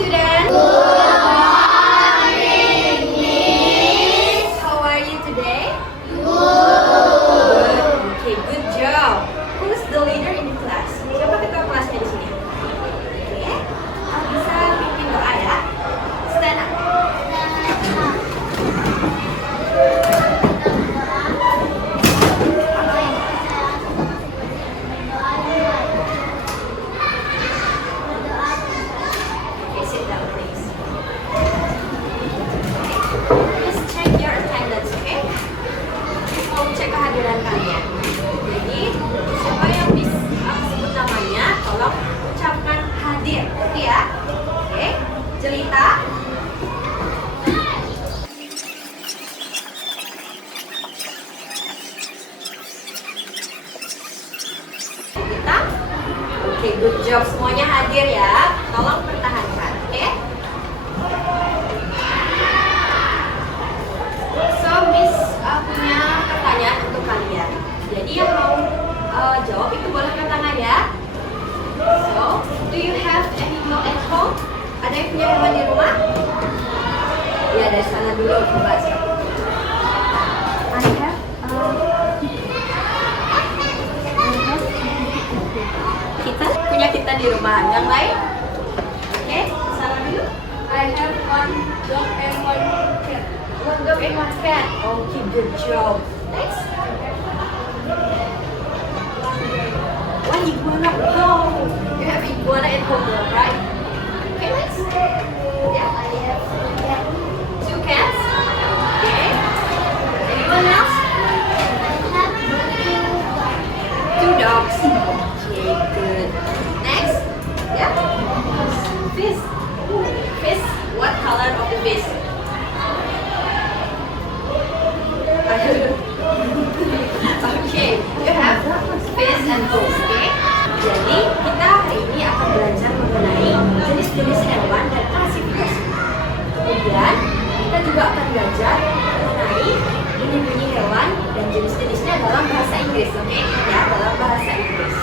student. Good morning, Miss. How are you today? Good. Okay, good job. Who's the leader in the class? Siapa ketua kelasnya di sini? Oke. Bisa pimpin doa ya. Stand up. Okay, sit down please. Just check your attendance, okay? Mau cek kehadiran kalian. Jadi, siapa yang bisa sebut namanya, tolong ucapkan hadir. Oke ya? Oke, Jelita. Jelita. Oke, good job. Semuanya hadir ya. Tolong pertahankan, oke? So, Miss punya pertanyaan untuk kalian. Jadi yang mau jawab itu boleh angkat tangan ya. So, do you have animal at home? Ada yang punya hewan di rumah? Ya, dari sana dulu coba. I have kita punya kita di rumah. Yang lain? Oke, sana dulu. I have one dog and one cat. One dog and one cat. Okay, good job. Next. One iguana. Wow. You have iguana at home, right? Okay, next. Yeah. I have a cat. Two cats. Okay. Anyone else? Two dogs. Okay, good. Next. Yeah. Fish. Fish. What color of the fish? Okay, you have fish and goats, okay? Jadi kita hari ini akan belajar mengenai jenis-jenis hewan dan klasifikasi. Kemudian kita juga akan belajar mengenai bunyi-bunyi hewan dan jenis-jenisnya dalam bahasa Inggris, oke? Ya, dalam bahasa Inggris.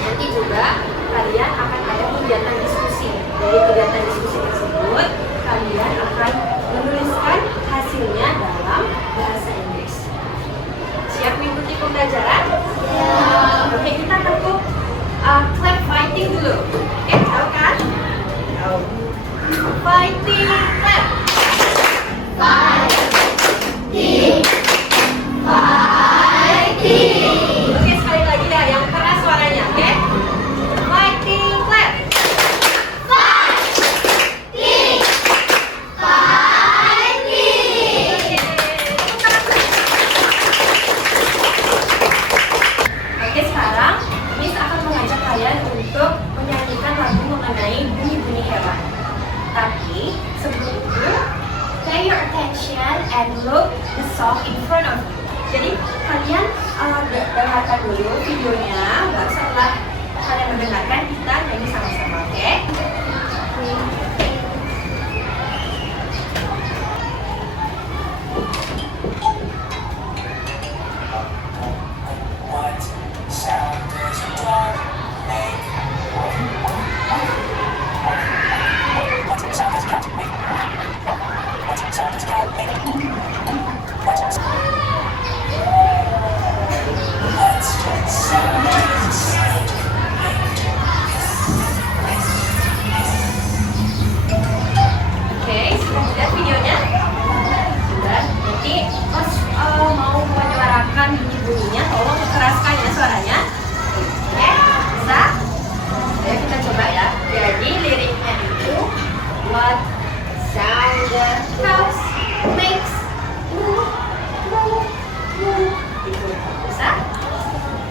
Nanti juga kalian akan ada kegiatan diskusi. Dari kegiatan diskusi tersebut, kalian akan menuliskan hasilnya dalam bahasa Inggris. Siap mengikuti pembelajaran? Oke, kita tepuk clap fighting dulu. Oke, tahu kan? Tahu. Fighting clap. Fighting. Fighting. Oke, sekali lagi ya, yang keras suaranya, oke? Fighting clap. Fighting. Fighting. Oke, sekarang Miss akan mengajak kalian untuk menyanyikan lagu mengenai bunyi-bunyi hewan. Tapi sebelum itu, pay your attention and look the song in front of you. Jadi kalian dengarkan dulu videonya, baru setelah kalian mendengarkan kita nyanyi sama-sama, oke? What sound does a dog make? What sound does a cat make? What sound does a cat make? What sound? What sound does a snake make? Oke, sudah lihat videonya? Sudah. Nanti pas mau menyuarakan bunyi-bunyinya, tolong keraskan ya suaranya. Oke, bisa? Ayo kita coba ya. Jadi liriknya itu what sound the house makes. Gitu. Bisa?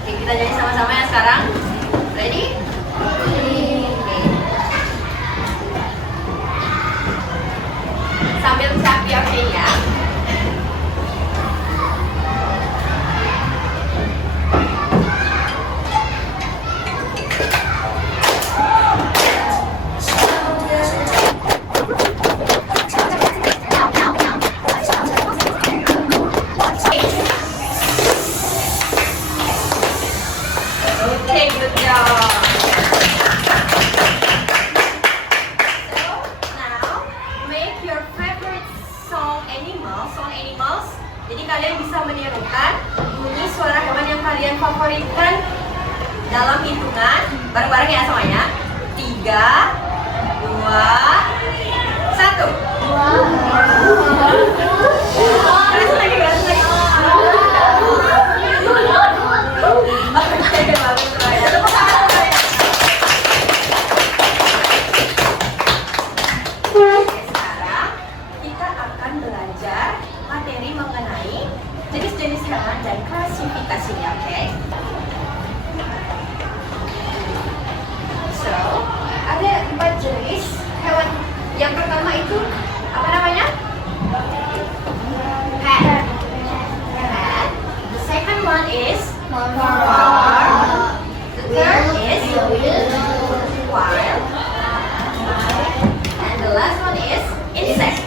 Oke, kita nyanyi sama-sama ya sekarang. Ready? Oke. Sambil sapi oke ya. Okay, good job. memberikan dalam hitungan bareng-bareng ya semuanya. 3, 2, 1. Keras lagi, keras lagi. Oke, bagus semuanya. Tepuk tangan semuanya. Oke, sekarang kita akan belajar materi mengenai jenis-jenis hewan dan klasifikasinya, oke? So, ada 4 jenis hewan. Yang pertama itu apa namanya? Pet. Pet. The second one is farm. The third is wild. And the last one is insect.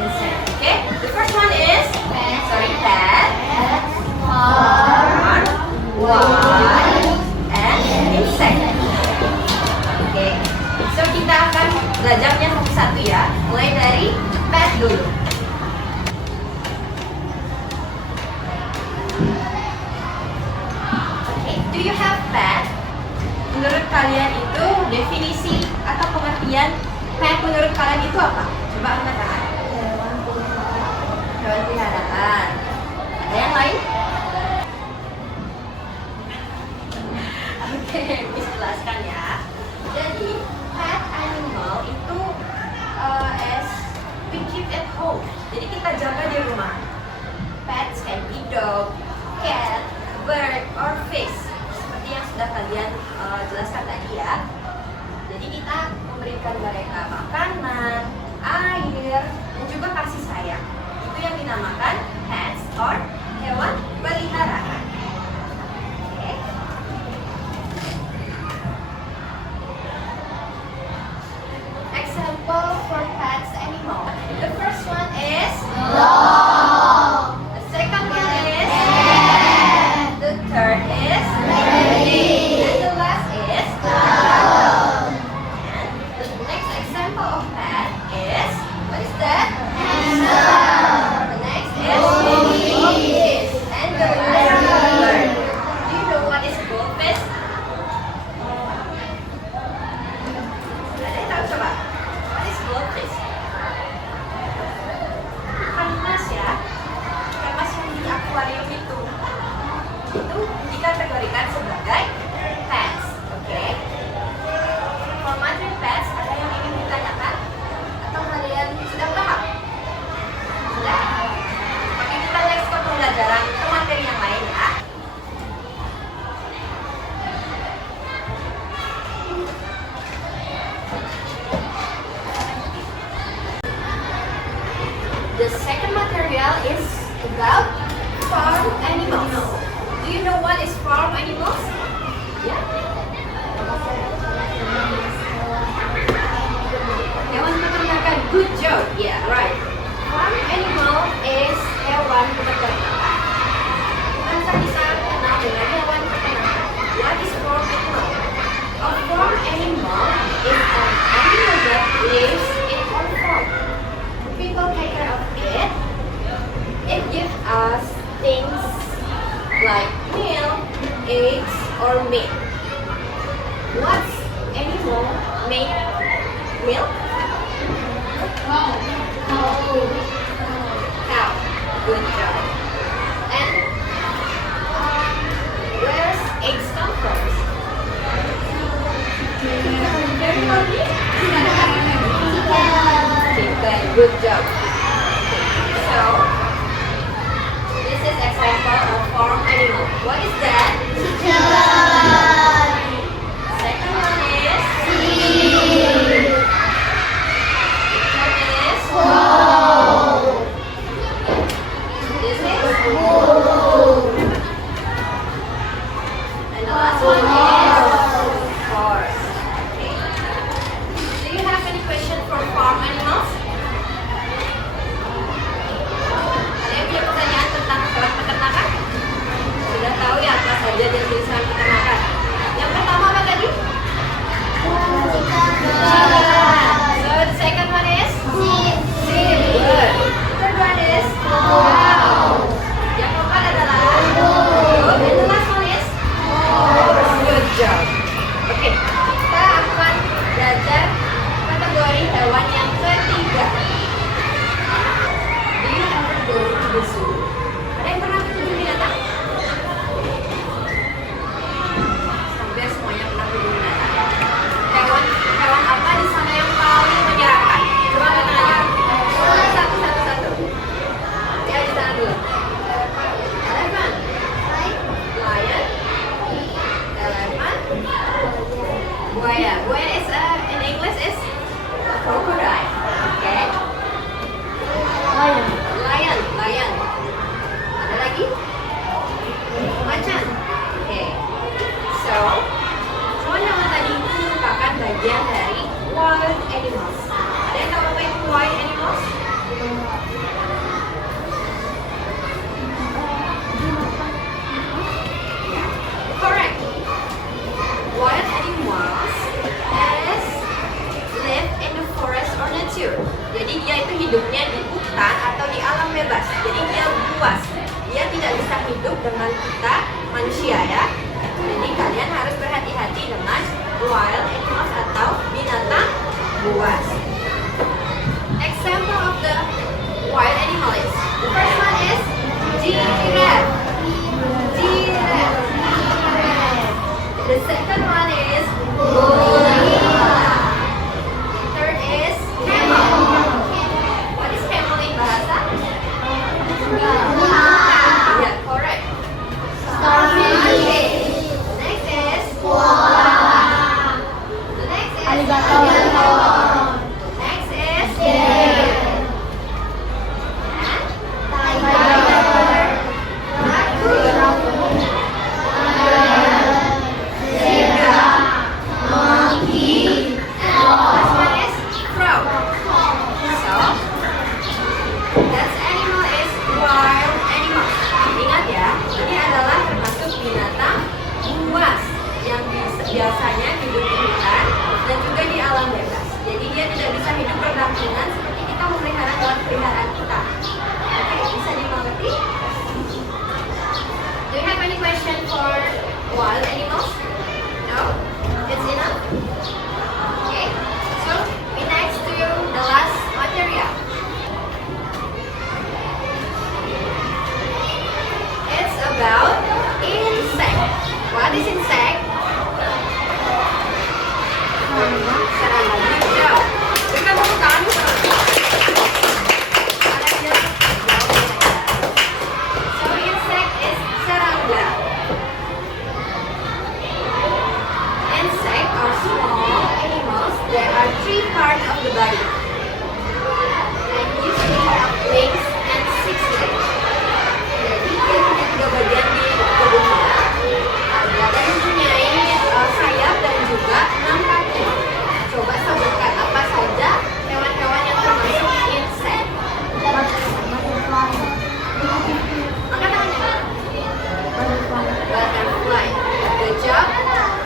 Insect. Okay. The first one is pet, farm, wild, and insect. Oke. So kita akan belajarnya satu-satu ya. Mulai dari pet dulu. Oke. Do you have pet? Menurut kalian itu definisi atau pengertian pet menurut kalian itu apa? Coba angkat tangan. Hewan peliharaan. Ada yang lain? Oke, bisa jelaskan ya. Jadi, pet animal itu as we keep at home. Jadi kita jaga di rumah. Pets can be dog, cat, bird, or fish. Seperti yang sudah kalian jelaskan tadi ya. Jadi kita memberikan mereka makanan, air, dan juga kasih sayang. Itu yang dinamakan pets or hewan peliharaan. Oke. Example for pets animal. The first one is dog. The second one is cat. The third is rabbit. And the last is dog. And the next example of pet is, what is that? The next is goldfish. And the last is bird. Do you know what is goldfish? Ada yang tahu coba? What is goldfish? Ikan mas ya. Ikan mas yang di akuarium itu. Itu dikategorikan sebagai pets. Oke. For materi pets, ada yang ingin ditanyakan? Atau kalian sudah paham? Sudah? Oke, kita next ke pembelajaran ke materi yang lain ya. The second material is about farm animals. Do you know what is farm animals? Yeah. Hewan peternakan. Good job. Yeah, right. Farm animal is hewan peternakan. Kita bisa kenal dengan hewan peternakan. What is farm animal? A farm animal is an animal that lives in our farm. People take care of it. It gives us things like milk, eggs, or meat. What animal make milk? Cow. Good job. And where's eggs come from? Very hungry? Chicken. Good job. So, this is example of farm animal. What is that? Second one is sheep. Third is this is and the last one is horse. Okay. Do you have any question for farm animals? kita manusia ya. Jadi kalian harus berhati-hati dengan wild animals atau binatang buas. Example of the wild animal is, the first one is giraffe. Giraffe. The second one is gorilla. Third is camel. What is camel in bahasa? Yeah, correct. Okay. Next is the next is Alligator. Next is and biasanya hidup di hutan dan juga di alam bebas. Jadi dia tidak bisa hidup berdampingan seperti kita memelihara hewan peliharaan kita. Oke, bisa dimengerti? Do you have any question for wild animals? No? It's enough? Okay, so we next to the last material. It's about insect. What is insect? Serangga. Good job. Berikan tepuk tangan dulu. So insect is serangga. Insect are small animals. There are 3 parts of the body, and usually have wings and 6 legs. Jadi dia punya 3 bagian di tubuhnya. Dan mempunyai sayap dan juga 6 kaki. Coba sebutkan apa saja hewan-hewan yang termasuk insect. Angkat tangannya. Butterfly. Good job.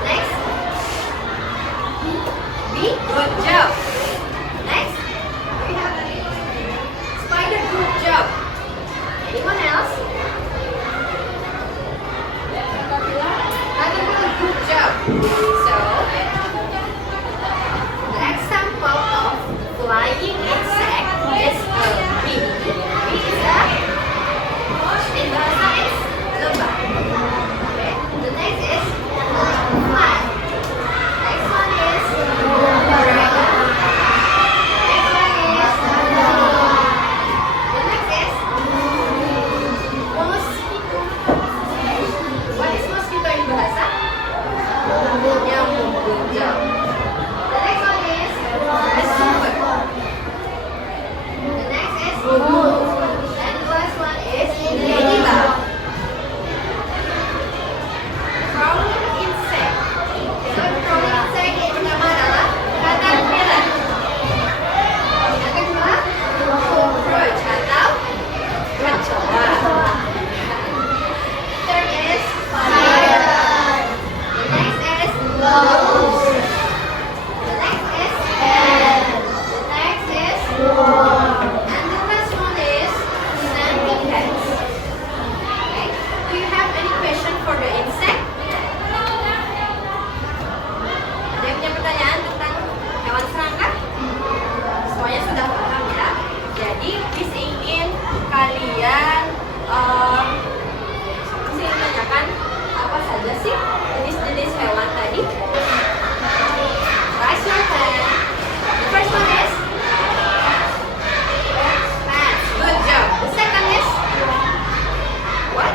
Next. Bee. Good job. Next. Spider. Good job. Anyone else? Caterpillar. Good job. So, the example of flying insect is a bee. Bee is a, in bahasa is lebah. Okay. The next is fly. Next one is dragon. Next one is the next is mosquito. What is mosquito in bahasa? Nyamuk. Good job. The next one is a super. The next is and the last one is ladybug. Crawling insect. So crawling insect yang pertama adalah caterpillar. Yang kedua cockroach atau kecoa. Third is spider. The next is mouse. The next is ant. The next is and the last one is sandcats. Okay. Do you have any question for the insect? Ada yang punya pertanyaan tentang hewan serangga? Semuanya sudah paham ya. Jadi, Miss ingin kalian menanyakan apa saja sih jenis-jenis hewan tadi? Raise your hand. The first one is bats. Good job. The second is what?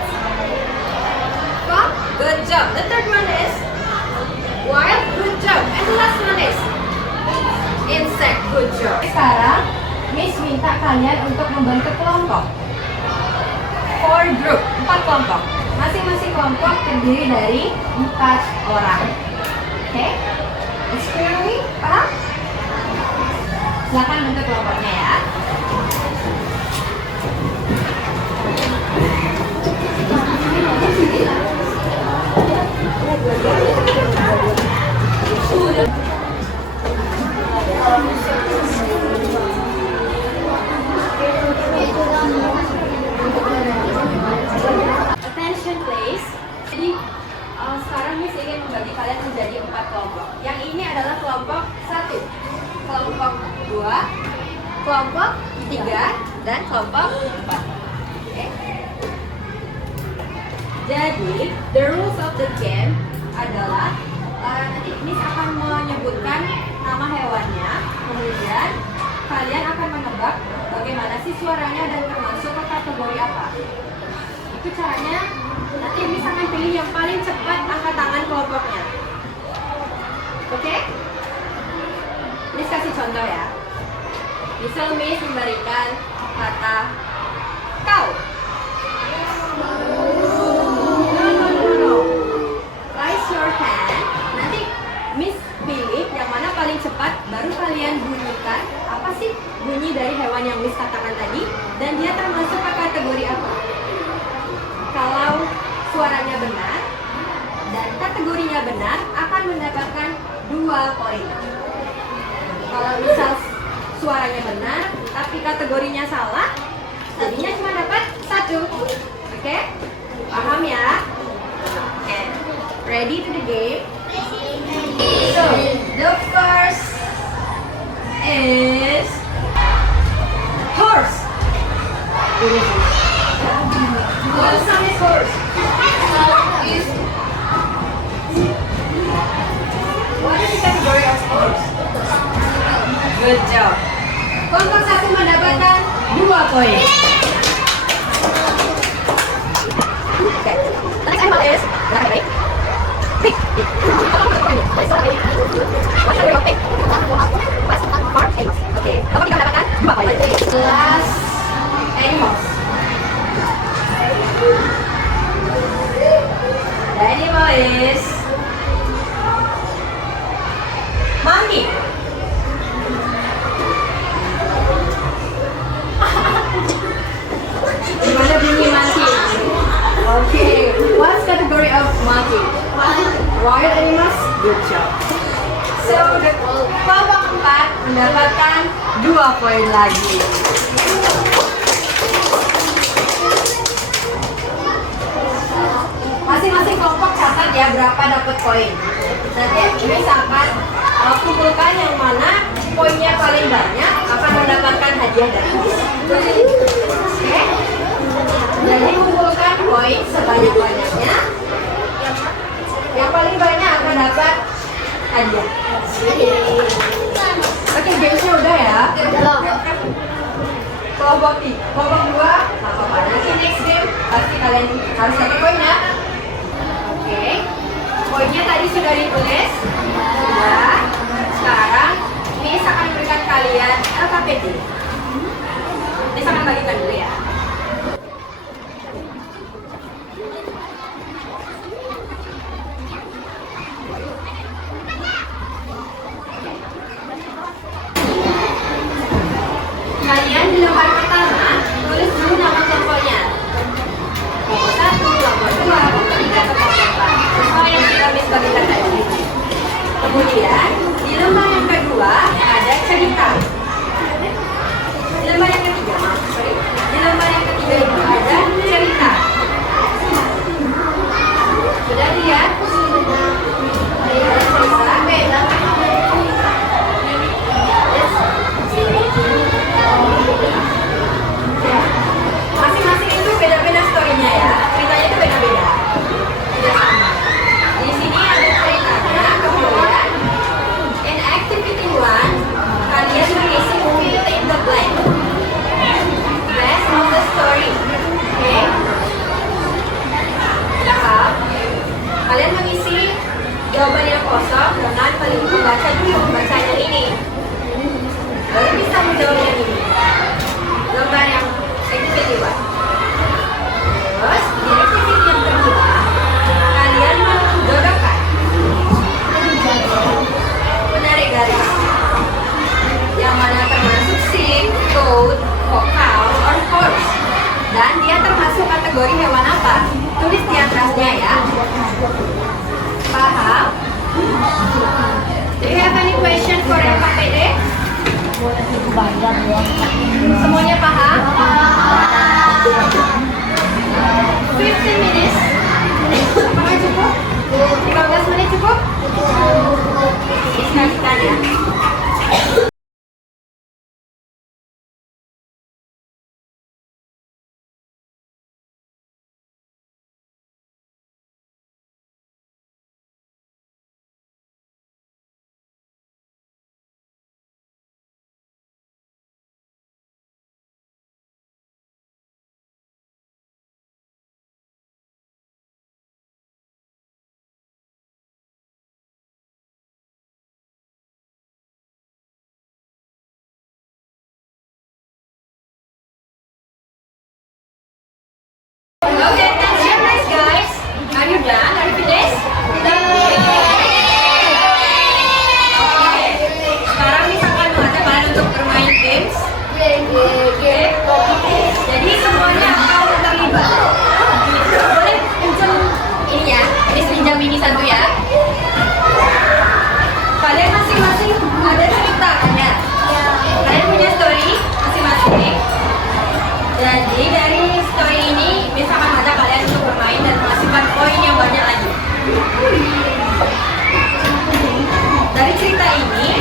Frog. Good job. The third one is wild. Good job. And the last one is insect. Good job. Sekarang Miss minta kalian untuk membentuk kelompok. 4 group, 4 kelompok. Masing-masing kelompok terdiri dari 4 orang. Oke? It's clear to me? Paham? Silakan bentuk kelompoknya ya. Attention please. Jadi sekarang Miss ingin membagi kalian menjadi 4 kelompok. Yang ini adalah kelompok 1, kelompok 2, kelompok 3, dan kelompok 4. Oke. Jadi, the rules of the game adalah nanti Miss akan menyebutkan nama hewannya, kemudian kalian akan menebak bagaimana sih suaranya dan termasuk ke kategori apa. Itu caranya, nanti Miss akan pilih yang paling cepat angkat tangan kelompoknya. Oke? Miss kasih contoh ya. Misal Miss memberikan kata kau. No. Raise your hand. Nanti Miss pilih yang mana paling cepat, baru kalian bunyikan apa sih bunyi dari hewan yang Miss katakan tadi, dan dia termasuk ke kategori apa. Kalau suaranya benar dan kategorinya benar, akan mendapatkan 2 poin. Kalau misal suaranya benar tapi kategorinya salah, jadinya cuma dapat 1. Oke? Paham ya? Oke. Ready to the game? So, the first is horse. What sound is horse? What is the category of horse? Good job. Kelompok 1 mendapatkan 2 poin. Okay. The next animal is pig. Pig. Okay. Kelompok 3 mendapatkan 2 poin. Last animals. The animal is monkey. Gimana bunyi monkey? Okay, what's category of monkey? Wild animals? Good job. So, the kelompok 4 mendapatkan 2 poin lagi. Masing-masing kelompok catat ya berapa dapat poin. Nanti Miss akan kumpulkan yang mana poinnya paling banyak akan mendapatkan hadiah dari Miss. Oke? Jadi kumpulkan poin sebanyak-banyaknya. Yang paling banyak akan dapat hadiah. Oke, gamesnya udah ya. Kelompok 2 nggak apa-apa. Nanti next game pasti kalian harus dapat poinnya. Oke, poinnya tadi sudah ditulis. Sudah. Sekarang Miss akan memberikan kalian LKPD. Miss akan bagikan dulu ya. Kalian di lembar pertama tulis dulu nama kelompoknya. Kelompok 1, kelompok 2, kelompok 3, kelompok 4. Sesuai yang sudah Miss bagikan tadi. Kemudian di lembar yang kedua ada cerita. Di lembar yang ketiga, di lembar yang ketiga itu ada cerita. Sudah lihat? Masing-masing itu beda-beda story-nya ya. Ceritanya itu beda-beda. Tidak sama. Di sini ada ceritanya, kemudian in activity 1 kalian mengisi fill in the blank based on the story. Oke? Paham? Kalian mengisi jawaban yang kosong dengan membaca dulu bacaan yang ini. Baru bisa menjawab yang ini. Lembar yang activity 1. Terus di activity yang kedua kalian menjodohkan, menarik garis yang mana termasuk sing, goat, cow, or horse, dan dia termasuk kategori hewan apa? Tulis di atasnya ya. Paham? Do you have any question for LKPD? Semuanya paham? 15 minutes Sekali-sekali ya. Okay, attention please guys. Are you done? Are you finished? Okay. Sekarang misalkan mengajak kalian untuk bermain games. Oke. Jadi semuanya akan terlibat. Boleh pinjam ini ya. Ini pinjam ini satu ya. Kalian masing-masing ada cerita kan ya? Kalian punya story masing-masing. Jadi dari story ini misalkan ada kalian untuk bermain dan menghasilkan poin yang banyak lagi. Dari cerita ini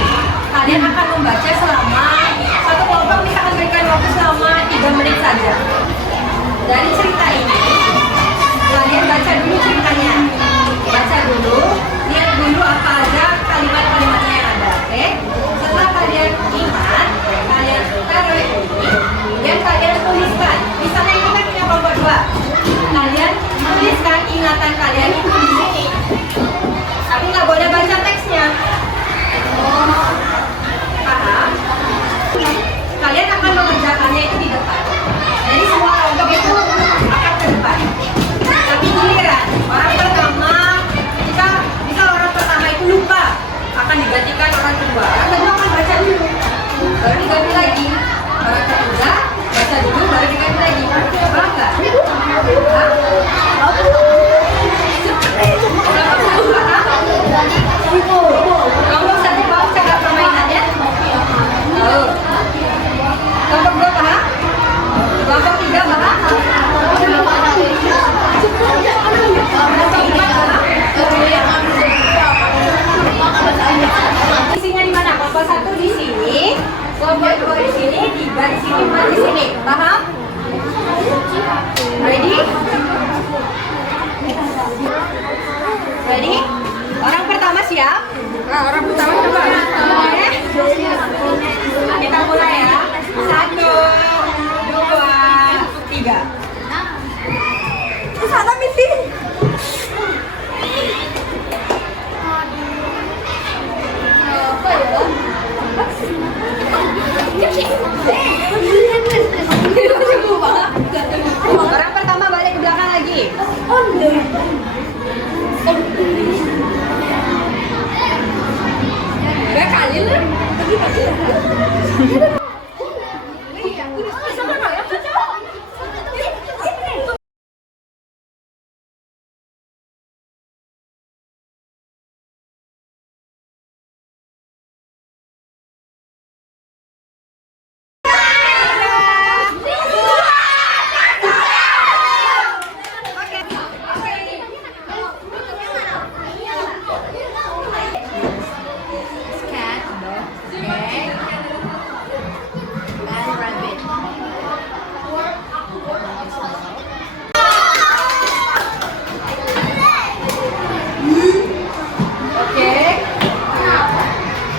kalian akan membaca selama satu kelompok misalkan berikan waktu selama 3 menit saja. Dari cerita ini kalian baca dulu ceritanya, baca dulu, lihat dulu apa aja kalimat-kalimatnya yang ada. Oke? Setelah kalian ingat, kalian taruh ini. Kemudian kalian tuliskan. Misalnya ini kan punya kelompok 2. Kalian tuliskan ingatan kalian itu di sini. Tapi nggak boleh baca teksnya. Paham? Kalian akan mengerjakannya itu di depan. Jadi semua kelompok itu akan ke depan. Tapi giliran orang pertama, jika orang pertama itu lupa, akan digantikan orang kedua. Orang kedua akan baca dulu, baru diganti lagi. Orang ketiga baca dulu, baru diganti lagi. Paham nggak? Kelompok 1 paham cara permainannya? Tahu. Kelompok 2 paham? Kelompok 3 paham? Isinya di mana? Kelompok 1 di sini, kelompok 2 di sini, 3 di sini, 4 di sini. Paham? Ready? Ready? Orang pertama siap? Nah, orang pertama coba. Oke. Kita mulai ya. 1, 2, 3. Sana meeting. Apa ya? Orang pertama balik ke belakang lagi. Udah kali lah.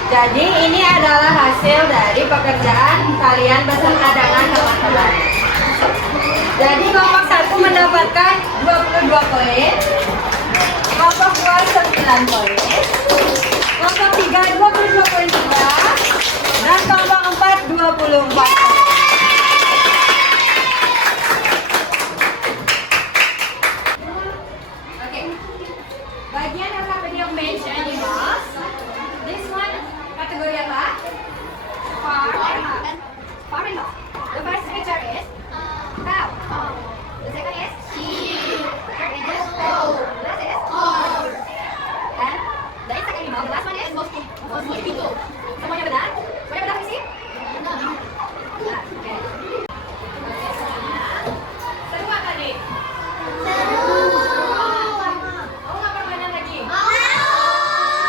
Jadi ini adalah hasil dari pekerjaan kalian beserta dengan teman-teman. Jadi kelompok 1 mendapatkan 22 poin, kelompok 2 9 poin, kelompok 3 22 poin juga, dan kelompok 4 24 poin. Oke, bagian yang tadi yang mention animals. This one kategori apa? Farm animal. The first picture is cow. The second is sheep. Third is goat. Last is horse. And the insect animal. The last one is mosquito. Semuanya benar? Semuanya benar sih? Benar. Oke. Seru apa tadi? Seru. Oh, nggak permainan lagi? Oke. Sekarang kita akan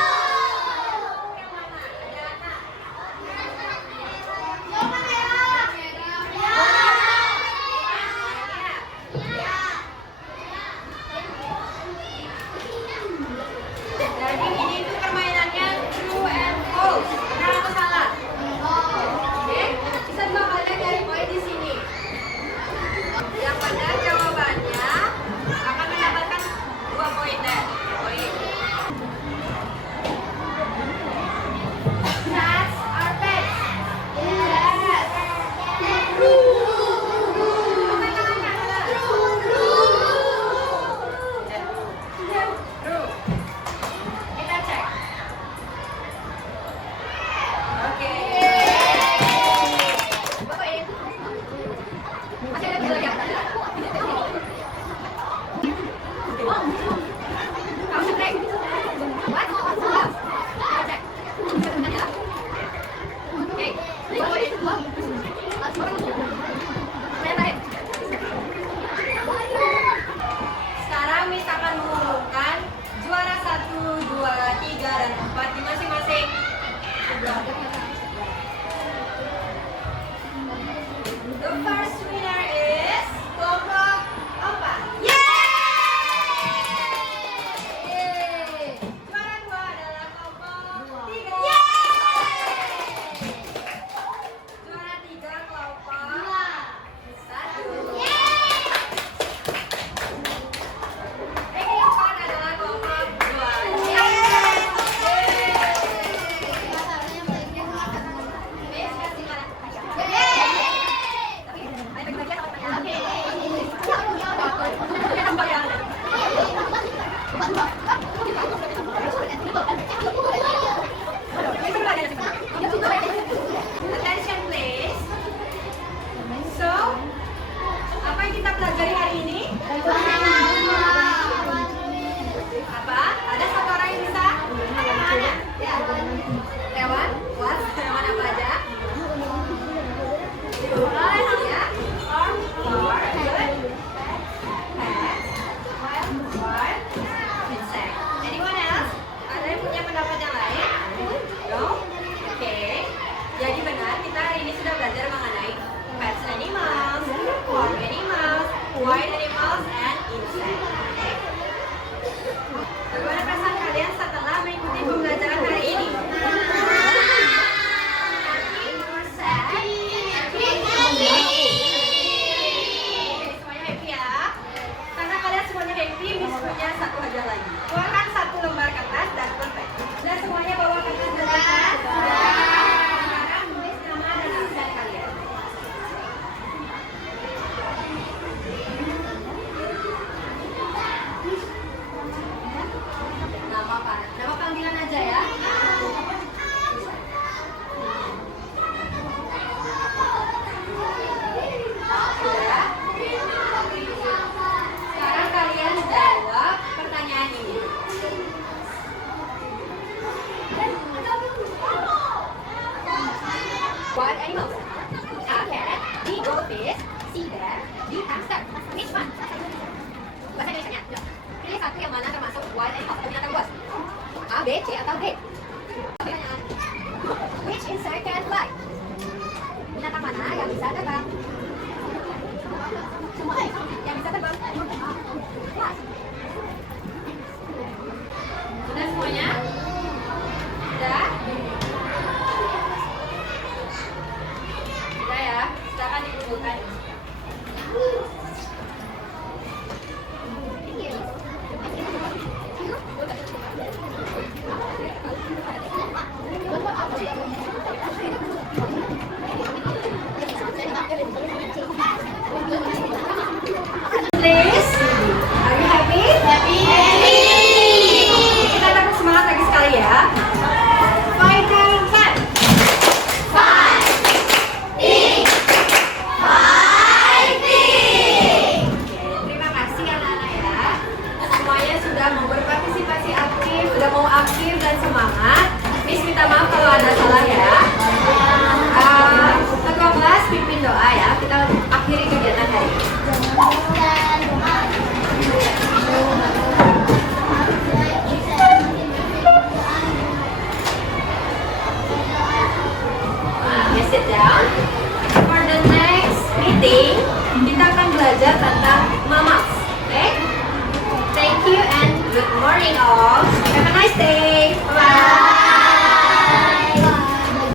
Attention please. So, apa yang kita pelajari hari ini? Apa? Ada satu orang yang bisa? Mana? Ya. Hewan? What? Hewan apa aja? Ya. Or, good. Pet. Wild. Insect. Anyone else? Ada yang punya pendapat yang lain? No? Oke. Jadi benar, kita hari ini sudah belajar mengenai pets animals, farm animals, wild animals, and insect. Oke? Bagaimana perasaan kalian setelah mengikuti pembelajaran hari ini? Happy or sad? Happy? Semuanya happy ya? Karena kalian semuanya happy, Miss punya satu hadiah lagi. Keluarkan satu lembar kertas dan pulpen. Sudah semuanya bawa kertas dan pulpen? Sekarang tulis nama dan absen kalian. Nama panggilan aja ya. Ya. Sekarang kalian jawab pertanyaan ini. What animals? A cat, B goldfish, C bear, D hamster. Which one? Bahasa Indonesia-nya. Pilih satu yang mana termasuk wild animals atau binatang buas. A, B, C atau D? Pertanyaan. Which insect can fly? Binatang mana yang bisa terbang? Yang bisa terbang. Mas. Sudah semuanya? Sudah? Sudah ya? Silakan dikumpulkan. Please, are you happy? Happy. Kita tetap semangat lagi sekali ya. Fighting plan. Terima kasih anak-anak ya. Semuanya sudah mau berpartisipasi aktif, sudah mau aktif dan semangat. Miss minta maaf kalau ada salah ya. Ketua kelas pimpin doa ya. Kita akhiri kegiatan hari ini. Sit down. For the next meeting, kita akan belajar tentang mammals. Okay? Thank you and good morning all. Have a nice day. Bye.